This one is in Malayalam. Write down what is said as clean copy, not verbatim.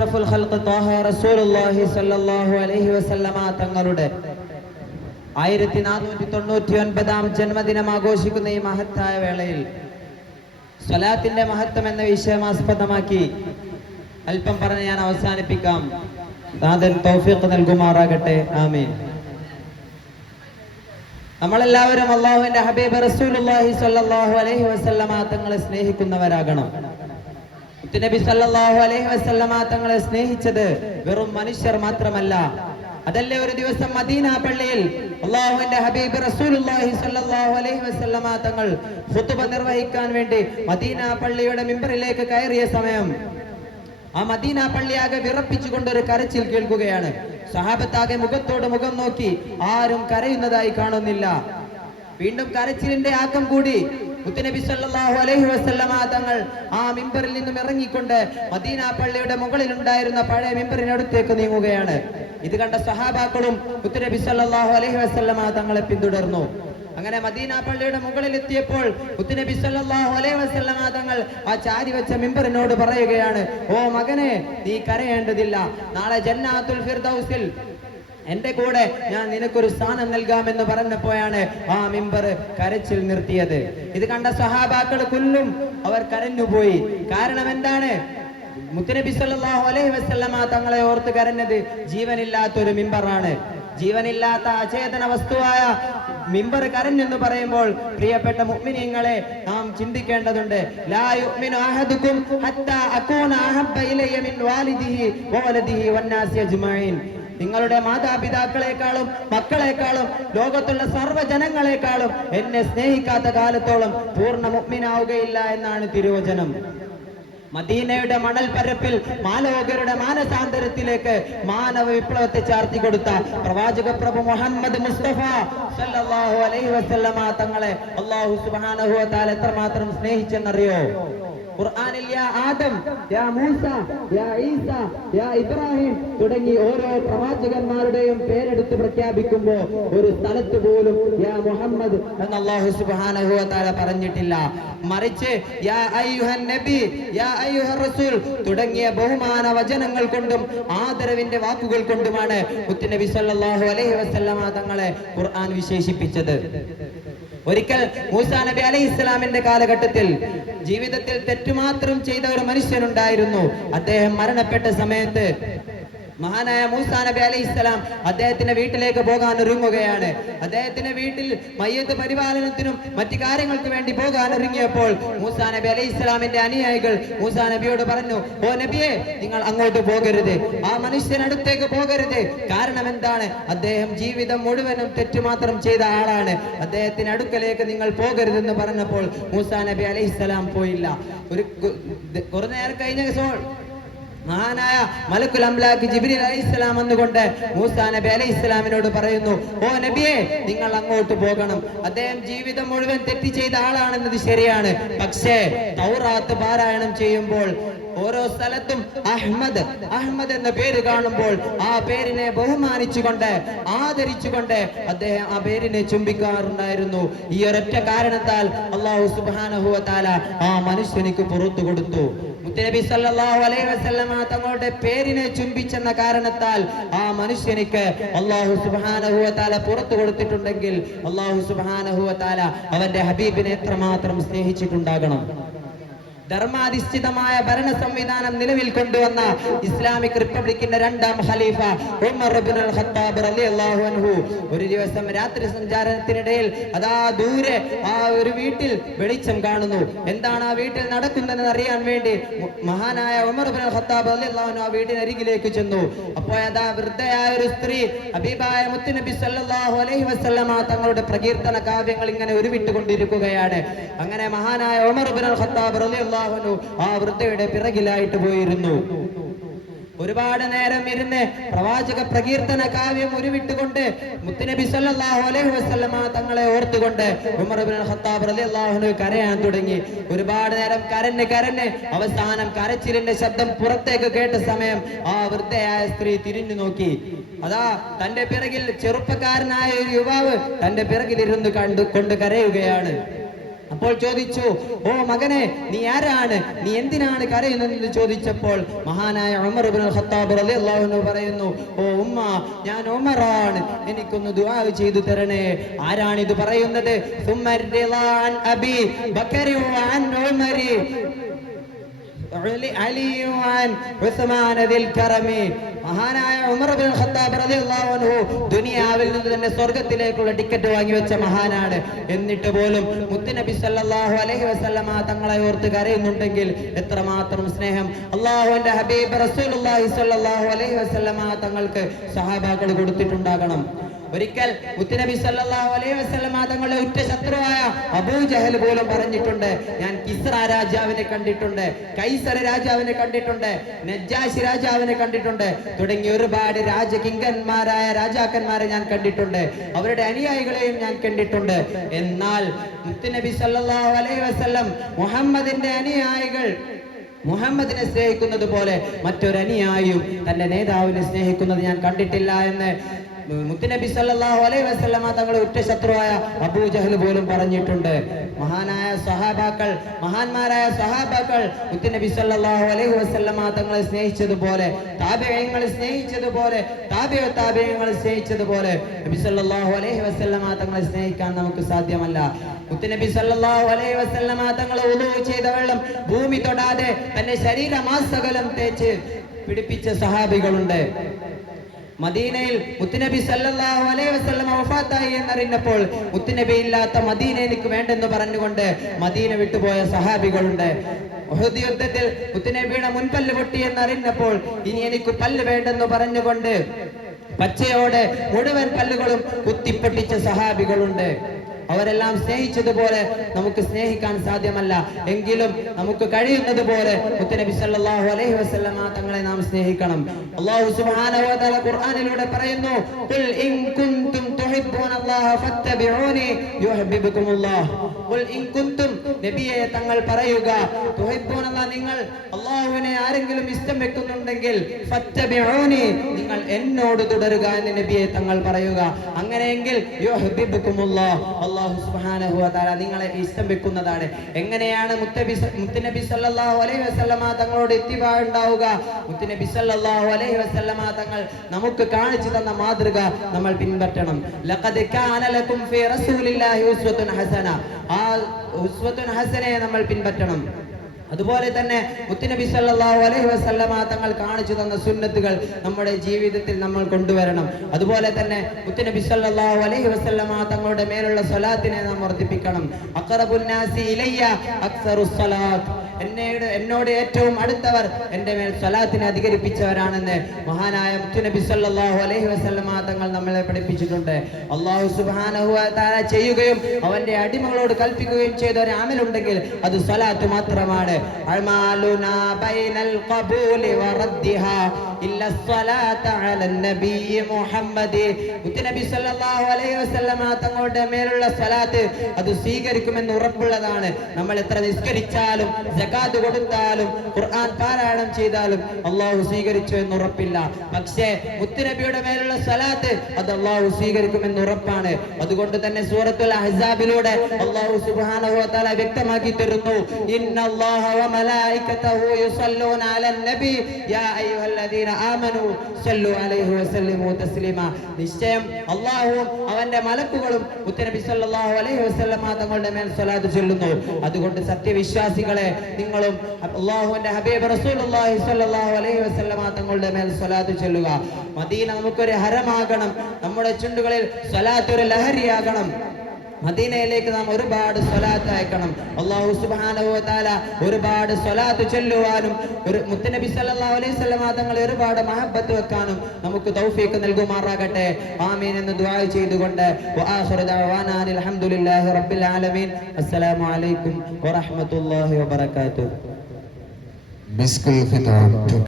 തങ്ങളുടെ 1499 ജന്മദിനം ആഘോഷിക്കുന്ന ഈ മഹത്തായ വേളയിൽ സ്വലാത്തിന്റെ മഹത്വം എന്ന വിഷയം ആസ്പദമാക്കി അല്പം പറഞ്ഞ് ഞാൻ അവസാനിപ്പിക്കാം. നാഥൻ തൗഫീഖ് നൽകുമാറാകട്ടെ. ആമീൻ. നമ്മളെല്ലാവരും അല്ലാഹുവിന്റെ ഹബീബ് റസൂലുള്ളാഹി സ്വല്ലല്ലാഹു അലൈഹി വസല്ലമ തങ്ങളെ സ്നേഹിക്കുന്നവരാകണം. നബി സല്ലല്ലാഹു അലൈഹി വസല്ലമ തങ്ങളെ സ്നേഹിച്ചത് വെറും മനുഷ്യർ മാത്രമല്ല. അതല്ലേ ഒരു ദിവസം മദീന പള്ളിയിൽ അല്ലാഹുവിന്റെ ഹബീബ് റസൂലുള്ളാഹി സ്വല്ലല്ലാഹു അലൈഹി വസല്ലമ തങ്ങൾ ഖുതുബ നിർവഹിക്കാൻ വേണ്ടി മദീന പള്ളിയുടെ മിമ്പറിലേക്ക് കയറിയ സമയം ആ മദീന പള്ളിയാകെ വിറപ്പിച്ചുകൊണ്ട് ഒരു കരച്ചിൽ കേൾക്കുകയാണ്. സഹാബത്താകെ മുഖത്തോട് മുഖം നോക്കി, ആരും കരയുന്നതായി കാണുന്നില്ല. വീണ്ടും കരച്ചിലിന്റെ ആക്കം കൂടി. മുത്തുനബി സല്ലല്ലാഹു അലൈഹി വസല്ലമ തങ്ങൾ ആ മിമ്പറിൽ നിന്നും ഇറങ്ങിക്കൊണ്ട് മദീന പള്ളിയുടെ മുകളിൽ ഉണ്ടായിരുന്ന പഴയ മിമ്പറിനടുത്തേക്ക് നീങ്ങുകയാണ്. ഇത് കണ്ട സഹാബാക്കളും മുത്തുനബി സല്ലല്ലാഹു അലൈഹി വസല്ലമ തങ്ങളെ പിന്തുടർന്നു. അങ്ങനെ മദീന പള്ളിയുടെ മുകളിൽ എത്തിയപ്പോൾ മുത്തുനബി സല്ലല്ലാഹു അലൈഹി വസല്ലമ തങ്ങൾ ആ ചാരി വെച്ച മിമ്പറിനോട് പറയുകയാണ്, ഓ മകനെ, നീ കരയേണ്ടതില്ല. നാളെ ജന്നാത്തുൽ ഫിർദൗസിൽ എന്റെ കൂടെ ഞാൻ നിനക്കൊരു സ്ഥാനം നൽകാമെന്ന് പറഞ്ഞപ്പോഴാണ് ആ മിമ്പർ കരച്ചിൽ നിർത്തിയത്. ഇത് കണ്ട സഹാബാക്കൾ കുല്ലും അവർ കരഞ്ഞുപോയി. കാരണം എന്താണ്? മുത്തുനബി സല്ലല്ലാഹു അലൈഹി വസല്ലമ തങ്ങളെ ഓർത്ത് കരഞ്ഞത് ജീവനില്ലാത്തൊരു മിമ്പറാണ്. ജീവനില്ലാത്ത അചേതന വസ്തുവായ മിമ്പർ കരഞ്ഞെന്ന് പറയുമ്പോൾ പ്രിയപ്പെട്ട മുഅ്മിനീങ്ങളെ, നാം ചിന്തിക്കേണ്ടതുണ്ട്. ലാ യുഅ്മിനു അഹദുകും ഹത്താ അകൂന അഹബ്ബ ഇലയ്യ മിൻ വാലിദിഹി വവലദിഹി വന്നാസി അജ്മഈൻ. നിങ്ങളുടെ മാതാപിതാക്കളെക്കാളും മക്കളെക്കാളും ലോകത്തുള്ള സർവ്വജനങ്ങളെക്കാളും എന്നെ സ്നേഹിക്കാത്ത കാലത്തോളം പൂർണ്ണ മുഅ്മിനാവുകയില്ല എന്നാണ് തിരുവചനം. മദീനയുടെ മണൽ പരപ്പിൽ മാലോകരുടെ മാനസാന്തരത്തിലേക്ക് മാനവ വിപ്ലവത്തെ ചാർത്തി കൊടുത്ത പ്രവാചക പ്രഭു മുഹമ്മദ് മുസ്തഫ സല്ലല്ലാഹു അലൈഹി വസല്ലമ തങ്ങളെ അല്ലാഹു സുബ്ഹാനഹു വ തആല എത്രമാത്രം സ്നേഹിച്ചെന്നറിയോ? ഖുർആനിൽ യാ ആദം, യാ മൂസ, യാ ഈസ, യാ ഇബ്രാഹിം തുടങ്ങി ഓരോ പ്രവാചകന്മാരുടെയും പേരെടുത്ത് പ്രഖ്യാപിക്കുമ്പോൾ ഒരു സ്ഥലത്ത് പോലും യാ മുഹമ്മദ് എന്ന് അല്ലാഹു സുബ്ഹാനഹു വ തആല പറഞ്ഞിട്ടില്ല. മറിച്ച് യാ അയ്യുഹൻ നബി, യാ അയ്യുഹർ റസൂൽ തുടങ്ങിയ ബഹുമാന വചനങ്ങൾ കൊണ്ടും ആദരവിന്റെ വാക്കുകൾ കൊണ്ടുമാണ് മുത്തുനബി സല്ലല്ലാഹു അലൈഹി വസല്ലമ തങ്ങളെ ഖുർആൻ വിശേഷിപ്പിച്ചത്. ഒരിക്കൽ മൂസാ നബി അലൈഹിസ്സലാമിന്റെ കാലഘട്ടത്തിൽ ജീവിതത്തിൽ തെറ്റുമാത്രം ചെയ്ത ഒരു മനുഷ്യനുണ്ടായിരുന്നു. അദ്ദേഹം മരണപ്പെട്ട സമയത്ത് മഹാനായ മൂസാ നബി അലൈഹിസ്സലാം അദ്ദേഹത്തിന്റെ വീട്ടിലേക്ക് പോകാൻ ഒരുങ്ങുകയാണ്. അദ്ദേഹത്തിന്റെ വീട്ടിൽ മയ്യത്ത് പരിപാലനത്തിനും മറ്റു കാര്യങ്ങൾക്ക് വേണ്ടി പോകാൻ ഒരുങ്ങിയപ്പോൾ മൂസാ നബി അലൈഹിസ്സലാമിന്റെ അനുയായികൾ മൂസാ നബിയോട് പറഞ്ഞു, ഓ നബിയെ, നിങ്ങൾ അങ്ങോട്ട് പോകരുത്, ആ മനുഷ്യനടുത്തേക്ക് പോകരുത്. കാരണം എന്താണ്? അദ്ദേഹം ജീവിതം മുഴുവനും തെറ്റുമാത്രം ചെയ്ത ആളാണ്. അദ്ദേഹത്തിന് അടുക്കലേക്ക് നിങ്ങൾ പോകരുതെന്ന് പറഞ്ഞപ്പോൾ മൂസാ നബി അലൈഹിസ്സലാം പോയില്ല. കുറേ നേരം കഴിഞ്ഞ മഹാനായ മലക്കുൽ അംലാഖ് ജിബ്രീൽ അലൈഹിസ്സലാം വന്നുകൊണ്ട് മൂസാ നബി അലൈഹിസ്സലാമിനോട് പറയുന്നു, ഓ നബിയെ, നിങ്ങൾ അങ്ങോട്ട് പോകണം. അദ്ദേഹം ജീവിതം മുഴുവൻ തെറ്റ് ചെയ്ത ആളാണെന്നത് ശരിയാണ്. പക്ഷേ തൗറാത്ത് പാരായണം ചെയ്യുമ്പോൾ ഓരോ സ്ഥലത്തും അഹ്മദ് അഹ്മദ് എന്ന പേര് കാണുമ്പോൾ ആ പേരിനെ ബഹുമാനിച്ചുകൊണ്ട് ആദരിച്ചുകൊണ്ട് അദ്ദേഹം ആ പേരിനെ ചുംബിക്കാറുണ്ടായിരുന്നു. ഈ ഒരൊറ്റ കാരണത്താൽ അല്ലാഹു സുബ്ഹാനഹു വ തആല ആ മനുഷ്യനിക്ക് പുറത്തു കൊടുത്തു. മുത്തുനബി സല്ലല്ലാഹു അലൈഹി വസല്ലമ തങ്ങളുടെ പേരിനെ ചുംബിച്ചെന്ന കാരണത്താൽ ആ മനുഷ്യനിക്ക് അല്ലാഹു സുബ്ഹാനഹു വ തആല പുറത്തു കൊടുത്തിട്ടുണ്ടെങ്കിൽ അല്ലാഹു സുബ്ഹാനഹു വ തആല അവന്റെ ഹബീബിനെ എത്രമാത്രം സ്നേഹിച്ചിട്ടുണ്ടാകണം. ധർമാധിഷ്ഠിതമായ ഭരണ സംവിധാനം നിലവിൽ കൊണ്ടുവന്ന ഇസ്ലാമിക് റിപ്പബ്ലിക്കിന്റെ രണ്ടാം ഖലീഫ ഉമർ ഇബ്നുൽ ഖത്താബ് റളിയല്ലാഹു അൻഹു ഒരു ദിവസം രാത്രി സഞ്ചാരത്തിനിടയിൽ അതാ ദൂരെ ആ ഒരു വീട്ടിൽ വെളിച്ചം കാണുന്നു. എന്താണ് ആ വീട്ടിൽ നടക്കുന്നതെന്ന് അറിയാൻ വേണ്ടി മഹാനായ ഉമർ ഇബ്നുൽ ഖത്താബ് റളിയല്ലാഹു അൻഹു ആ വീടിനരികിലേക്ക് ചെന്നു. അപ്പോൾ അതാ വൃദ്ധയായ ഒരു സ്ത്രീ ഹബീബായ മുത്തുനബി സല്ലല്ലാഹു അലൈഹി വസല്ലമ തങ്ങളുടെ പ്രകീർത്തന കാവ്യങ്ങൾ ഇങ്ങനെ ഉരുവിട്ടുകൊണ്ടിരിക്കുകയാണ്. അങ്ങനെ മഹാനായ ഉമർ ഇബ്നുൽ ഖത്താബ് റളിയല്ലാഹു ആ വൃദ്ധയുടെ പിറകിലായിട്ട് പോയിരുന്നു. ഒരുപാട് നേരം ഇരുന്ന് പ്രവാചക പ്രകീർത്തന കാവ്യം ഉരുവിട്ടുകൊണ്ട് മുത്തുനബി സല്ലല്ലാഹു അലൈഹി വസല്ലമ തങ്ങളെ ഓർത്തുകൊണ്ട് ഉമർ ഇബ്നുൽ ഖത്താബ് റളിയല്ലാഹു അൻഹു കരയാൻ തുടങ്ങി. ഒരുപാട് നേരം കരഞ്ഞ് അവസാനം കരച്ചിലിന്റെ ശബ്ദം പുറത്തേക്ക് കേട്ട സമയം ആ വൃദ്ധയായ സ്ത്രീ തിരിഞ്ഞു നോക്കി. അതാ തന്റെ പിറകിൽ ചെറുപ്പക്കാരനായ ഒരു യുവാവ് തന്റെ പിറകിലിരുന്ന് കൊണ്ട് കരയുകയാണ്. അപ്പോൾ ചോദിച്ചു, ഓ മകനെ, നീ ആരാണ്, നീ എന്തിനാണ് കരയുന്നതെന്ന് ചോദിച്ചപ്പോൾ മഹാനായ ഉമർ ഇബ്നുൽ ഖത്താബ് റളിയല്ലാഹു അൻഹു പറയുന്നു, ഓ ഉമ്മ, ഞാൻ ഉമറാണ്, എനിക്കൊന്ന് ദുആ ചെയ്തു തരണേ. ആരാണ് ഇത് പറയുന്നത്? അബി ബക്കരി വഅൻ ഉമരി മഹാനായ ഉമർ ഇബ്നുൽ ഖത്താബ് റളിയല്ലാഹു അൻഹു ദുനിയാവിൽ നിന്ന് തന്നെ സ്വർഗ്ഗത്തിലേക്കുള്ള ടിക്കറ്റ് വാങ്ങി വെച്ച മഹാനാണ്. എന്നിട്ട് പോലും മുത്തുനബി സല്ലല്ലാഹു അലൈഹി വസല്ലമ തങ്ങളെ ഓർത്ത് കരയുന്നുണ്ടെങ്കിൽ എത്രമാത്രം സ്നേഹം അല്ലാഹുവിന്റെ ഹബീബ് റസൂലുള്ളാഹി സ്വല്ലല്ലാഹു അലൈഹി വസല്ലമ തങ്ങൾക്ക് സഹാബാക്കൾ കൊടുത്തിട്ടുണ്ടാകണം. ഒരിക്കൽ മുത്തുനബി സല്ലല്ലാഹു അലൈഹി വസല്ലമ തങ്ങളുടെ ഉറ്റ ശത്രുവായ അബൂജഹൽ പോലും പറഞ്ഞിട്ടുണ്ട്, ഞാൻ കിസ്റ രാജാവിനെ കണ്ടിട്ടുണ്ട്, കൈസർ രാജാവിനെ കണ്ടിട്ടുണ്ട്, നജ്ജാശി രാജാവിനെ കണ്ടിട്ടുണ്ട്, തുടങ്ങി ഒരുപാട് രാജകിങ്കന്മാരായ രാജാക്കന്മാരെ ഞാൻ കണ്ടിട്ടുണ്ട്, അവരുടെ അനുയായികളെയും ഞാൻ കണ്ടിട്ടുണ്ട്. എന്നാൽ മുത്തുനബി സല്ലല്ലാഹു അലൈഹി വസല്ലം മുഹമ്മദിന്റെ അനുയായികൾ മുഹമ്മദിനെ സ്നേഹിക്കുന്നത് പോലെ മറ്റൊരനുയായിയും തന്റെ നേതാവിനെ സ്നേഹിക്കുന്നത് ഞാൻ കണ്ടിട്ടില്ല എന്ന് മുത്തുനബി സല്ലല്ലാഹു അലൈഹി വസല്ലമ തങ്ങളുടെ ഉറ്റ ശത്രുവായ അബൂജഹൽ പോലും പറഞ്ഞിട്ടുണ്ട്. മഹാന്മാരായ സഹാബാക്കൾ മുത്തുനബി സല്ലല്ലാഹു അലൈഹി വസല്ലമ തങ്ങളെ സ്നേഹിച്ചതുപോലെ, താബിഈങ്ങൾ സ്നേഹിച്ചതുപോലെ, താബിഈങ്ങൾ സ്നേഹിച്ചതുപോലെ നബി സല്ലല്ലാഹു അലൈഹി വസല്ലമ തങ്ങളെ സ്നേഹിക്കാൻ നമുക്ക് സാധ്യമല്ല. മുത്തുനബി സല്ലല്ലാഹു അലൈഹി വസല്ലമ തങ്ങളെ വുളൂ ചെയ്ത വെള്ളം ഭൂമി തൊടാതെ തന്റെ ശരീരമാസകലം തേച്ച് പിടിപ്പിച്ച സഹാബികളുണ്ട്. മദീനയിൽ മുത്തുനബി സല്ലല്ലാഹു അലൈഹി വസല്ലം വഫാത്തായി എന്നറിഞ്ഞപ്പോൾ മുത്തുനബി ഇല്ലാത്ത മദീന എനിക്ക് വേണ്ടെന്ന് പറഞ്ഞുകൊണ്ട് മദീന വിട്ടുപോയ സഹാബികളുണ്ട്. ഉഹദ് യുദ്ധത്തിൽ മുത്തുനബിയുടെ മുൻപല്ല് പൊട്ടി എന്നറിഞ്ഞപ്പോൾ ഇനി എനിക്ക് പല്ല് വേണ്ടെന്ന് പറഞ്ഞുകൊണ്ട് പച്ചയോടെ മുഴുവൻ പല്ലുകളും കുത്തിപ്പൊട്ടിച്ച സഹാബികളുണ്ട്. അവരെല്ലാം സ്നേഹിച്ചതുപോലെ നമുക്ക് സ്നേഹിക്കാൻ സാധ്യമല്ല. എങ്കിലും നമുക്ക് കഴിയുന്നത് പോലെ മുത്തുനബി സല്ലല്ലാഹു അലൈഹി വസല്ലമ തങ്ങളെ നാം സ്നേഹിക്കണം. അല്ലാഹു സുബ്ഹാനഹു വ തആല ഖുർആനിലൂടെ പറയുന്നു, ഖുൽ ഇൻ കുൻതും തുഹിബ്ബൂനല്ലാഹ ഫത്തബിഊനി യുഹിബ്ബുകുമുല്ലാഹ്. ഖുൽ ഇൻ കുൻതും, നബിയെ തങ്ങൾ പറയുക, തുഹിബ്ബൂനല്ലാഹ, നിങ്ങൾ അല്ലാഹുവിനെ ആരെങ്കിലും ഇഷ്ടം വെക്കുന്നുണ്ടെങ്കിൽ ഫത്തബിഊനി, നിങ്ങൾ എന്നോട് തുടരുക എന്ന് നബിയെ തങ്ങൾ പറയുക. അങ്ങനെയെങ്കിൽ യുഹിബ്ബുകുമുല്ലാഹ്, അല്ലാഹു സുബ്ഹാനഹു വ തആല നിങ്ങളെ ഇഷ്ടം വെക്കുന്നതാണ്. എങ്ങനെയാണ് മുത്തുനബി സല്ലല്ലാഹു അലൈഹി വസല്ലമ തങ്ങളോട് ഇത്തിബാ ഉണ്ടാവുക? മുത്തുനബി സല്ലല്ലാഹു അലൈഹി വസല്ലമ തങ്ങൾ നമുക്ക് കാണിച്ചു തന്ന മാതൃക നമ്മൾ പിൻപറ്റണം. ലഖദ് കാന ലക്കും ഫീ റസൂലില്ലാഹി ഉസ്വത്തുൻ ഹസന, ആ ഉസ്വത്തുൻ ഹസനയെ നമ്മൾ പിൻപറ്റണം. അതുപോലെ തന്നെ മുത്തുനബി സല്ലല്ലാഹു അലൈഹി വസല്ലമ തങ്ങൾ കാണിച്ചു തന്ന സുന്നത്തുകൾ നമ്മുടെ ജീവിതത്തിൽ നമ്മൾ കൊണ്ടുവരണം. അതുപോലെ തന്നെ മുത്തുനബി സല്ലല്ലാഹു അലൈഹി വസല്ലമ തങ്ങളുടെ മേലുള്ള സ്വലാത്തിനെ നാം വർദ്ധിപ്പിക്കണം. അഖറബുൻ നാസി ഇലയ്യ അക്സറുസ് സ്വലാത്ത്, എന്നോട് ഏറ്റവും അടുത്തവർ എൻ്റെ മേൽ സ്വലാത്തിനെ അധികരിപ്പിച്ചവരാണെന്ന് മഹാനായ മുത്തുനബി സല്ലല്ലാഹു അലൈഹി വസല്ലമ തങ്ങൾ നമ്മളെ പഠിപ്പിച്ചിട്ടുണ്ട്. അല്ലാഹു സുബ്ഹാനഹു വ തആല ചെയ്യുകയും അവന്റെ അടിമകളോട് കൽപ്പിക്കുകയും ചെയ്ത ഒരു അമലുണ്ടെങ്കിൽ അത് സ്വലാത്ത് മാത്രമാണ്. അഅ്മാലുനാ ബൈനൽ ഖബൂലി വറദ്ദിഹാ ഇല്ല സ്വലാത്ത അലൻ നബി മുഹമ്മദ്. മുത്തുനബി സല്ലല്ലാഹു അലൈഹി വസല്ലമ തങ്ങളുടെ മേലുള്ള സ്വലാത്ത് അത് സ്വീകരിക്കുമെന്ന് ഉറപ്പുള്ളതാണ്. നമ്മൾ എത്ര നിസ്കരിച്ചാലും സകാത്ത് കൊടുത്താലും ഖുർആൻ പാരായണം ചെയ്താലും അല്ലാഹു സ്വീകരിച്ചു എന്ന് ഉറപ്പില്ല. പക്ഷേ മുത്തുനബിയുടെ മേലുള്ള സ്വലാത്ത് അത് അല്ലാഹു സ്വീകരിക്കുമെന്ന് ഉറപ്പാണ്. അതുകൊണ്ട് തന്നെ സൂറത്തുൽ അഹ്സാബിലൂടെ അല്ലാഹു സുബ്ഹാനഹു വ തആല വ്യക്തമാക്കി തരുന്നു, ഇന്നല്ലാഹ വ മലായികതഹു യുസല്ലൂന അലൻ നബി യാ അയ്യുഹല്ലദീന ആമനു സല്ലു അലൈഹി വസല്ലിമു തസ്ലീമ. നിശ്ചയം അല്ലാഹുവും അവന്റെ മലക്കുകളും മുത്തുനബി സല്ലല്ലാഹു അലൈഹി വസല്ലമ തങ്ങളുടെ മേൽ സ്വലാത്ത് ചൊല്ലുന്നു. അതുകൊണ്ട് സത്യവിശ്വാസികളെ, നിങ്ങളും അല്ലാഹുവിന്റെ ഹബീബ് റസൂലുള്ളാഹി സ്വല്ലല്ലാഹു അലൈഹി വസല്ലമ തങ്ങളുടെ മേൽ സ്വലാത്ത് ചൊല്ലുക. മദീന നമുക്കൊരു ഹരമാകണം. നമ്മുടെ ചുണ്ടുകളിൽ സ്വലാത്ത് ഒരു ലഹരിയാകണം. മദീനയിലേക്ക് നാം ഒരുപാട് സ്വലാത്ത് അയക്കണം. അല്ലാഹു സുബ്ഹാനഹു വ തആല ഒരുപാട് സ്വലാത്ത് ചൊല്ലുവാനും മുത്തുനബി സല്ലല്ലാഹു അലൈഹി വസല്ലമ തങ്ങളെ ഒരുപാട് മഹബ്ബത്ത് വെക്കാനും നമുക്ക് തൗഫീഖ് നൽകുമാറാകട്ടെ. ആമീൻ എന്ന് ദുആ ചെയ്തുകൊണ്ട് വആഖിറു ദഅവാനാ അൽഹംദുലില്ലാഹി റബ്ബിൽ ആലമീൻ. അസ്സലാമു അലൈക്കും വറഹ്മത്തുള്ളാഹി വബറകാതുഹു.